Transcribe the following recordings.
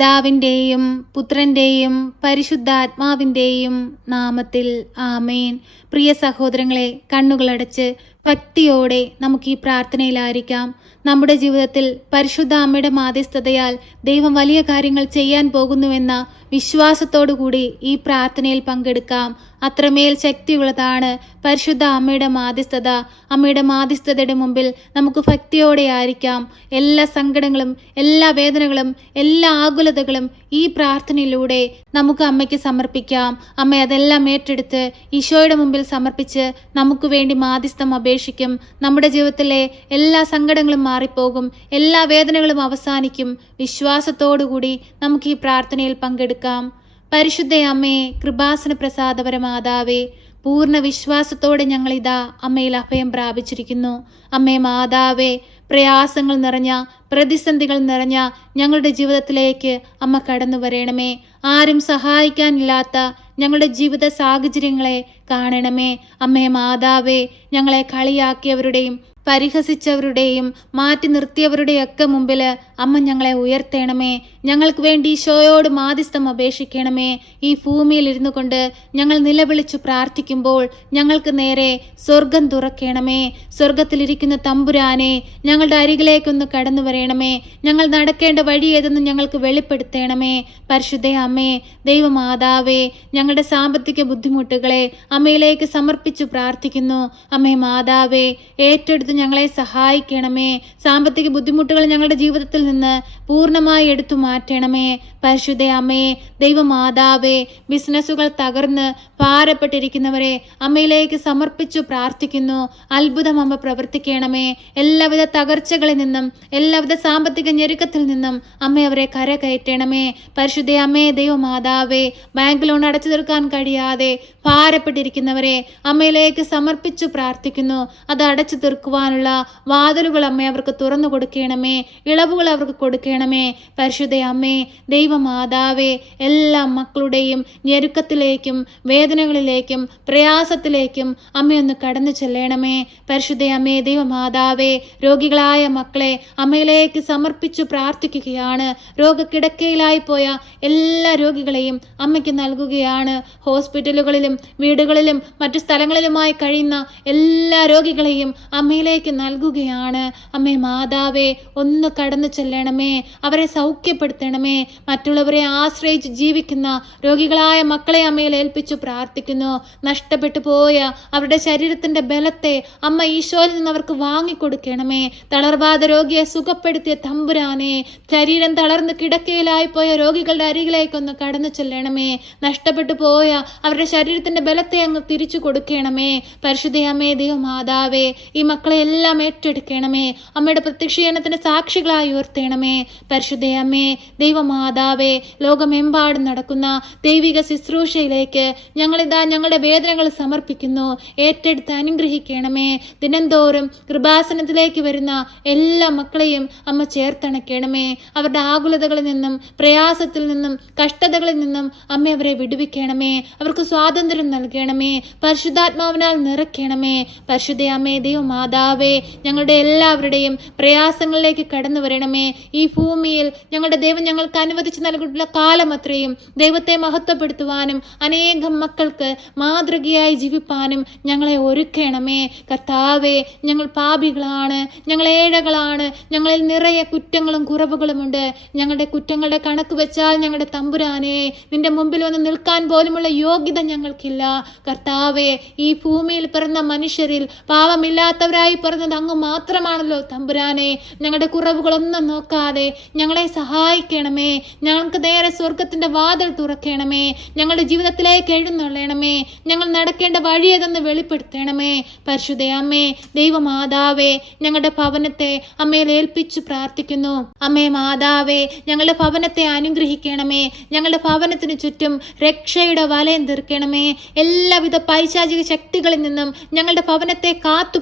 പിതാവിന്റെയും പുത്രന്റെയും പരിശുദ്ധാത്മാവിന്റെയും നാമത്തിൽ ആമേൻ. പ്രിയ സഹോദരങ്ങളെ കണ്ണുകളടച്ച് ഭക്തിയോടെ നമുക്ക് ഈ പ്രാർത്ഥനയിലായിരിക്കാം നമ്മുടെ ജീവിതത്തിൽ പരിശുദ്ധ അമ്മയുടെ മാധ്യസ്ഥതയാൽ ദൈവം വലിയ കാര്യങ്ങൾ ചെയ്യാൻ പോകുന്നുവെന്ന വിശ്വാസത്തോടു കൂടി ഈ പ്രാർത്ഥനയിൽ പങ്കെടുക്കാം. അത്രമേൽ ശക്തിയുള്ളതാണ് പരിശുദ്ധ അമ്മയുടെ മാധ്യസ്ഥത. അമ്മയുടെ മാധ്യസ്ഥതയുടെ മുമ്പിൽ നമുക്ക് ഭക്തിയോടെ ആയിരിക്കാം. എല്ലാ സങ്കടങ്ങളും എല്ലാ വേദനകളും എല്ലാ ആകുലതകളും ഈ പ്രാർത്ഥനയിലൂടെ നമുക്ക് അമ്മയ്ക്ക് സമർപ്പിക്കാം. അമ്മ അതെല്ലാം ഏറ്റെടുത്ത് ഈശോയുടെ മുമ്പിൽ സമർപ്പിച്ച് നമുക്ക് വേണ്ടി മാധ്യസ്ഥം നമ്മുടെ ജീവിതത്തിലെ എല്ലാ സങ്കടങ്ങളും മാറിപ്പോകും. എല്ലാ വേദനകളും അവസാനിക്കും. വിശ്വാസത്തോടുകൂടി നമുക്ക് ഈ പ്രാർത്ഥനയിൽ പങ്കെടുക്കാം. പരിശുദ്ധ അമ്മേ കൃപാസന പ്രസാദപര മാതാവേ പൂർണ വിശ്വാസത്തോടെ ഞങ്ങളിതാ അമ്മയിൽ അഭയം പ്രാപിച്ചിരിക്കുന്നു. അമ്മേ മാതാവേ പ്രയാസങ്ങൾ നിറഞ്ഞ പ്രതിസന്ധികൾ നിറഞ്ഞ ഞങ്ങളുടെ ജീവിതത്തിലേക്ക് അമ്മ കടന്നു വരണമേ ആരും സഹായിക്കാനില്ലാത്ത ഞങ്ങളുടെ ജീവിത സാഹചര്യങ്ങളെ കാണണമേ. അമ്മേ മാതാവേ ഞങ്ങളെ കളിയാക്കിയവരുടെയും പരിഹസിച്ചവരുടെയും മാറ്റി നിർത്തിയവരുടെയൊക്കെ മുമ്പിൽ അമ്മ ഞങ്ങളെ ഉയർത്തേണമേ. ഞങ്ങൾക്ക് വേണ്ടി ഈശോയോട് മാധ്യസ്ഥം അപേക്ഷിക്കണമേ. ഈ ഭൂമിയിൽ ഇരുന്നു കൊണ്ട് ഞങ്ങൾ നിലവിളിച്ചു പ്രാർത്ഥിക്കുമ്പോൾ ഞങ്ങൾക്ക് നേരെ സ്വർഗം തുറക്കണമേ. സ്വർഗത്തിലിരിക്കുന്ന തമ്പുരാനെ ഞങ്ങളുടെ അരികിലേക്കൊന്ന് കടന്നു വരയണമേ ഞങ്ങൾ നടക്കേണ്ട വഴി ഏതെന്ന് ഞങ്ങൾക്ക് വെളിപ്പെടുത്തേണമേ. പരിശുദ്ധ അമ്മേ ദൈവമാതാവേ ഞങ്ങളുടെ സാമ്പത്തിക ബുദ്ധിമുട്ടുകളെ അമ്മയിലേക്ക് സമർപ്പിച്ചു പ്രാർത്ഥിക്കുന്നു. അമ്മേ മാതാവേ ഏറ്റെടുത്ത് ഞങ്ങളെ സഹായിക്കണമേ. സാമ്പത്തിക ബുദ്ധിമുട്ടുകൾ ഞങ്ങളുടെ ജീവിതത്തിൽ നിന്ന് പൂർണമായി എടുത്തു മാറ്റണമേ. പരിശുദ്ധ അമ്മേ ദൈവമാതാവേ ബിസിനസ്സുകൾ തകർന്ന് ഭാരപ്പെട്ടിരിക്കുന്നവരെ അമ്മയിലേക്ക് സമർപ്പിച്ചു പ്രാർത്ഥിക്കുന്നു. അത്ഭുതം അമ്മ പ്രവർത്തിക്കണമേ. എല്ലാവിധ തകർച്ചകളിൽ നിന്നും എല്ലാവിധ സാമ്പത്തിക ഞെരുക്കത്തിൽ നിന്നും അമ്മ അവരെ കരകയറ്റണമേ. പരിശുദ്ധ അമ്മേ ദൈവമാതാവേ ബാങ്ക് ലോൺ അടച്ചു തീർക്കാൻ കഴിയാതെ ഭാരപ്പെട്ടിരിക്കുന്നവരെ അമ്മയിലേക്ക് സമർപ്പിച്ചു പ്രാർത്ഥിക്കുന്നു. അത് അടച്ചു തീർക്കുവാനുള്ള വാതിലുകൾ അമ്മേ അവർക്ക് തുറന്നു കൊടുക്കണമേ ഇളവുകൾ അവർക്ക് കൊടുക്കണമേ. പരിശുദ്ധ അമ്മേ ദൈവമാതാവേ എല്ലാ മക്കളുടെയും ഞെരുക്കത്തിലേക്കും വേദനകളിലേക്കും പ്രയാസത്തിലേക്കും അമ്മയൊന്ന് കടന്നു ചെല്ലണമേ. പരിശുദ്ധ അമ്മേ ദൈവമാതാവേ രോഗികളായ മക്കളെ അമ്മയിലേക്ക് സമർപ്പിച്ചു പ്രാർത്ഥിക്കുകയാണ്. രോഗക്കിടക്കയിലായി പോയ എല്ലാ രോഗികളെയും അമ്മയ്ക്ക് നൽകുകയാണ്. ഹോസ്പിറ്റലുകളിലും വീടുകളിലും മറ്റു സ്ഥലങ്ങളിലുമായി കഴിയുന്ന എല്ലാ രോഗികളെയും അമ്മയിലേക്ക് നൽകുകയാണ്. അമ്മേ മാതാവേ ഒന്ന് കടന്നു ചെല്ലണമേ. അവരെ സൗഖ്യപ്പെടുത്തണമേ. മറ്റുള്ളവരെ ആശ്രയിച്ച് ജീവിക്കുന്ന രോഗികളായ മക്കളെ അമ്മയിൽ ഏൽപ്പിച്ചു പ്രാർത്ഥിക്കുന്നു. നഷ്ടപ്പെട്ടു പോയ അവരുടെ ശരീരത്തിന്റെ ബലത്തെ അമ്മ ഈശോയിൽ നിന്ന് അവർക്ക് വാങ്ങിക്കൊടുക്കണമേ. തളർവാദ രോഗിയെ സുഖപ്പെടുത്തിയ തമ്പുരാനെ ശരീരം തളർന്ന് കിടക്കയിലായി പോയ രോഗികളുടെ അരികിലേക്കൊന്ന് കടന്നു ചെല്ലണമേ. നഷ്ടപ്പെട്ടു പോയ അവരുടെ ശരീരത്തിന്റെ ബലത്തെ അങ്ങ് തിരിച്ചു കൊടുക്കണമേ. പരിശുദ്ധയമ്മേ ദൈവമാതാവേ ഈ മക്കളെ എല്ലാം ഏറ്റെടുക്കണമേ. അമ്മയുടെ പ്രത്യക്ഷീകരണത്തിന് സാക്ഷികളായി ഉയർത്തണമേ. പരിശുദ്ധയമ്മേ ദൈവമാതാവേ ലോകമെമ്പാടും നടക്കുന്ന ദൈവിക ശുശ്രൂഷയിലേക്ക് ഞങ്ങളിതാ ഞങ്ങളുടെ വേദനകൾ സമർപ്പിക്കുന്നു. ഏറ്റെടുത്ത് അനുഗ്രഹിക്കണമേ. ദിനംതോറും കൃപാസനത്തിലേക്ക് വരുന്ന എല്ലാ മക്കളെയും അമ്മ ചേർത്തണക്കണമേ. അവരുടെ ആകുലതകളിൽ നിന്നും പ്രയാസത്തിൽ നിന്നും കഷ്ടതകളിൽ നിന്നും അമ്മ അവരെ വിടുവിക്കണമേ. അവർക്ക് സ്വാതന്ത്ര്യം നൽകണമേ. പരിശുദ്ധാത്മാവിനാൽ നിറയ്ക്കണമേ. പരിശുദ്ധ അമ്മേ ദൈവമാതാവേ ഞങ്ങളുടെ എല്ലാവരുടെയും പ്രയാസങ്ങളിലേക്ക് കടന്നു വരണമേ. ഈ ഭൂമിയിൽ ഞങ്ങളുടെ ദൈവം ഞങ്ങൾക്ക് അനുവദിച്ച് നൽകിയിട്ടുള്ള കാലം അത്രയും ദൈവത്തെ മഹത്വപ്പെടുത്തുവാനും അനേകം മക്കൾക്ക് മാതൃകയായി ജീവിപ്പാനും ഞങ്ങളെ ഒരുക്കണമേ. കർത്താവേ ഞങ്ങൾ പാപികളാണ് ഞങ്ങൾ ഏഴകളാണ് ഞങ്ങളിൽ നിറയെ കുറ്റങ്ങളും കുറവുകളുമുണ്ട്. ഞങ്ങളുടെ കുറ്റങ്ങളുടെ കണക്ക് വെച്ചാൽ ഞങ്ങളുടെ തമ്പുരാനെ നിന്റെ മുമ്പിൽ വന്ന് നിൽക്കാൻ പോലുമുള്ള യോഗ്യത ഞങ്ങൾക്കില്ല. കർത്താവേ ഈ ഭൂമിയിൽ പിറന്ന മനുഷ്യരിൽ പാവമില്ലാത്തവരായി പിറന്നത് അങ്ങ് മാത്രമാണല്ലോ. തമ്പുരാനെ ഞങ്ങളുടെ കുറവുകളൊന്നും നോക്കാതെ ഞങ്ങളെ സഹായിക്കണമേ. ഞങ്ങൾക്ക് നേരെ സ്വർഗത്തിന്റെ വാതിൽ തുറക്കണമേ. ഞങ്ങളുടെ ജീവിതത്തിലേക്ക് എഴുന്നള്ളണമേ. ഞങ്ങൾ നടക്കേണ്ട വഴി ഏതെന്ന് വെളിപ്പെടുത്തണമേ. പരിശുദ്ധ അമ്മേ ദൈവമാതാവേ ഞങ്ങളുടെ ഭവനത്തെ അമ്മയിൽ ഏൽപ്പിച്ചു പ്രാർത്ഥിക്കുന്നു. അമ്മേ മാതാവേ ഞങ്ങളുടെ ഭവനത്തെ അനുഗ്രഹിക്കണമേ. ഞങ്ങളുടെ ഭവനത്തിന് ചുറ്റും രക്ഷയുടെ വലയം തീർക്കണമേ. എല്ലാവിധ പൈശാചിക ശക്തികളിൽ നിന്നും ഞങ്ങളുടെ ഭവനത്തെ കാത്തു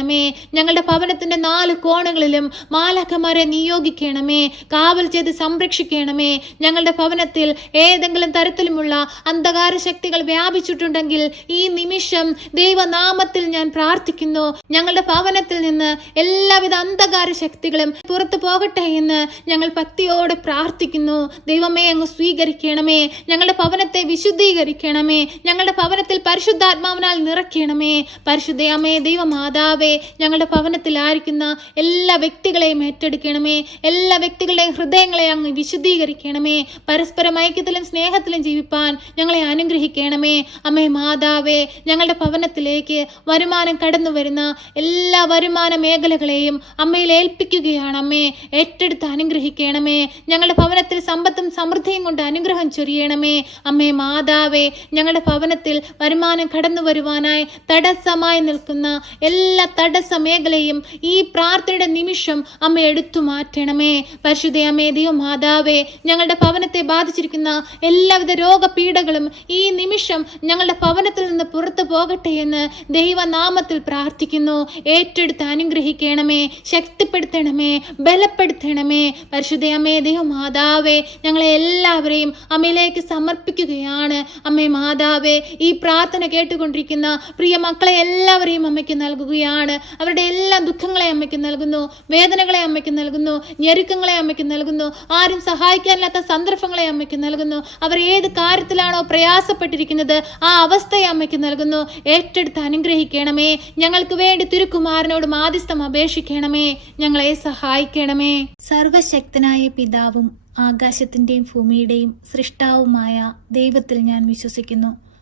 പരിപാലിക്കണമേ ഞങ്ങളുടെ ഭവനത്തിന്റെ നാല് കോണുകളിലും മാലാഖമാരെ നിയോഗിക്കണമേ. കാവൽ ചെയ്ത് സംരക്ഷിക്കണമേ. ഞങ്ങളുടെ ഭവനത്തിൽ ഏതെങ്കിലും തരത്തിലുമുള്ള അന്ധകാര ശക്തികൾ വ്യാപിച്ചിട്ടുണ്ടെങ്കിൽ ഈ നിമിഷം ദൈവനാമത്തിൽ ഞാൻ പ്രാർത്ഥിക്കുന്നു. ഞങ്ങളുടെ ഭവനത്തിൽ നിന്ന് എല്ലാവിധ അന്ധകാര ശക്തികളും പുറത്തു പോകട്ടെ എന്ന് ഞങ്ങൾ ഭക്തിയോടെ പ്രാർത്ഥിക്കുന്നു. ദൈവമേ അങ്ങ് സ്വീകരിക്കണമേ. ഞങ്ങളുടെ ഭവനത്തെ വിശുദ്ധീകരിക്കണമേ. ഞങ്ങളുടെ ഭവനത്തിൽ പരിശുദ്ധാത്മാവിനാൽ നിറയ്ക്കണമേ. പരിശുദ്ധയമേ ദൈവമാതാവേ ഞങ്ങളുടെ ഭവനത്തിലായിരിക്കുന്ന എല്ലാ വ്യക്തികളെയും ഏറ്റെടുക്കണമേ. എല്ലാ വ്യക്തികളുടെയും ഹൃദയങ്ങളെ അങ്ങ് വിശുദ്ധീകരിക്കണമേ. പരസ്പരം ഐക്യത്തിലും സ്നേഹത്തിലും ജീവിപ്പാൻ ഞങ്ങളെ അനുഗ്രഹിക്കണമേ. അമ്മേ മാതാവേ ഞങ്ങളുടെ ഭവനത്തിലേക്ക് വരുമാനം കടന്നു വരുന്ന എല്ലാ വരുമാന മേഖലകളെയും അമ്മയിൽ ഏൽപ്പിക്കുകയാണ് അമ്മേ. ഏറ്റെടുത്ത് അനുഗ്രഹിക്കണമേ. ഞങ്ങളുടെ ഭവനത്തിൽ സമ്പത്തും സമൃദ്ധിയും കൊണ്ട് അനുഗ്രഹം ചൊരിയണമേ. അമ്മേ മാതാവേ ഞങ്ങളുടെ ഭവനത്തിൽ വരുമാനം കടന്നു വരുവാനായി തടസ്സമായി നിൽക്കുന്ന എല്ലാ തടസ്സ മേഖലയും ഈ പ്രാർത്ഥനയുടെ നിമിഷം അമ്മ എടുത്തു മാറ്റണമേ. പരിശുദ്ധ അമ്മേ ദൈവം മാതാവേ ഞങ്ങളുടെ ഭവനത്തെ ബാധിച്ചിരിക്കുന്ന എല്ലാവിധ രോഗപീഠകളും ഈ നിമിഷം ഞങ്ങളുടെ ഭവനത്തിൽ നിന്ന് പുറത്തു പോകട്ടെ എന്ന് ദൈവനാമത്തിൽ പ്രാർത്ഥിക്കുന്നു. ഏറ്റെടുത്ത് അനുഗ്രഹിക്കണമേ ശക്തിപ്പെടുത്തണമേ ബലപ്പെടുത്തണമേ. പരിശുദ്ധ അമ്മേ ദൈവം മാതാവേ ഞങ്ങളെ എല്ലാവരെയും അമ്മയിലേക്ക് സമർപ്പിക്കുകയാണ്. അമ്മേ മാതാവേ ഈ പ്രാർത്ഥന കേട്ടുകൊണ്ടിരിക്കുന്ന പ്രിയ മക്കളെ എല്ലാവരെയും അമ്മയ്ക്ക് നൽകുകയാണ്. അവരുടെ എല്ലാ ദുഃഖങ്ങളെ അമ്മയ്ക്ക് നൽകുന്നു. വേദനകളെ അമ്മയ്ക്ക് നൽകുന്നു. ഞെരുക്കങ്ങളെ അമ്മയ്ക്ക് നൽകുന്നു. ആരും സഹായിക്കാനില്ലാത്ത സന്ദർഭങ്ങളെ അമ്മയ്ക്ക് നൽകുന്നു. അവർ ഏത് കാര്യത്തിലാണോ പ്രയാസപ്പെട്ടിരിക്കുന്നത് ആ അവസ്ഥയെ അമ്മയ്ക്ക് നൽകുന്നു. ഏറ്റെടുത്ത് അനുഗ്രഹിക്കണമേ. ഞങ്ങൾക്ക് വേണ്ടി തിരുക്കുമാരനോട് മാധ്യസ്ഥം അപേക്ഷിക്കണമേ. ഞങ്ങളെ സഹായിക്കണമേ. സർവശക്തനായ പിതാവും ആകാശത്തിന്റെയും ഭൂമിയുടെയും സൃഷ്ടാവുമായ ദൈവത്തിൽ ഞാൻ വിശ്വസിക്കുന്നു.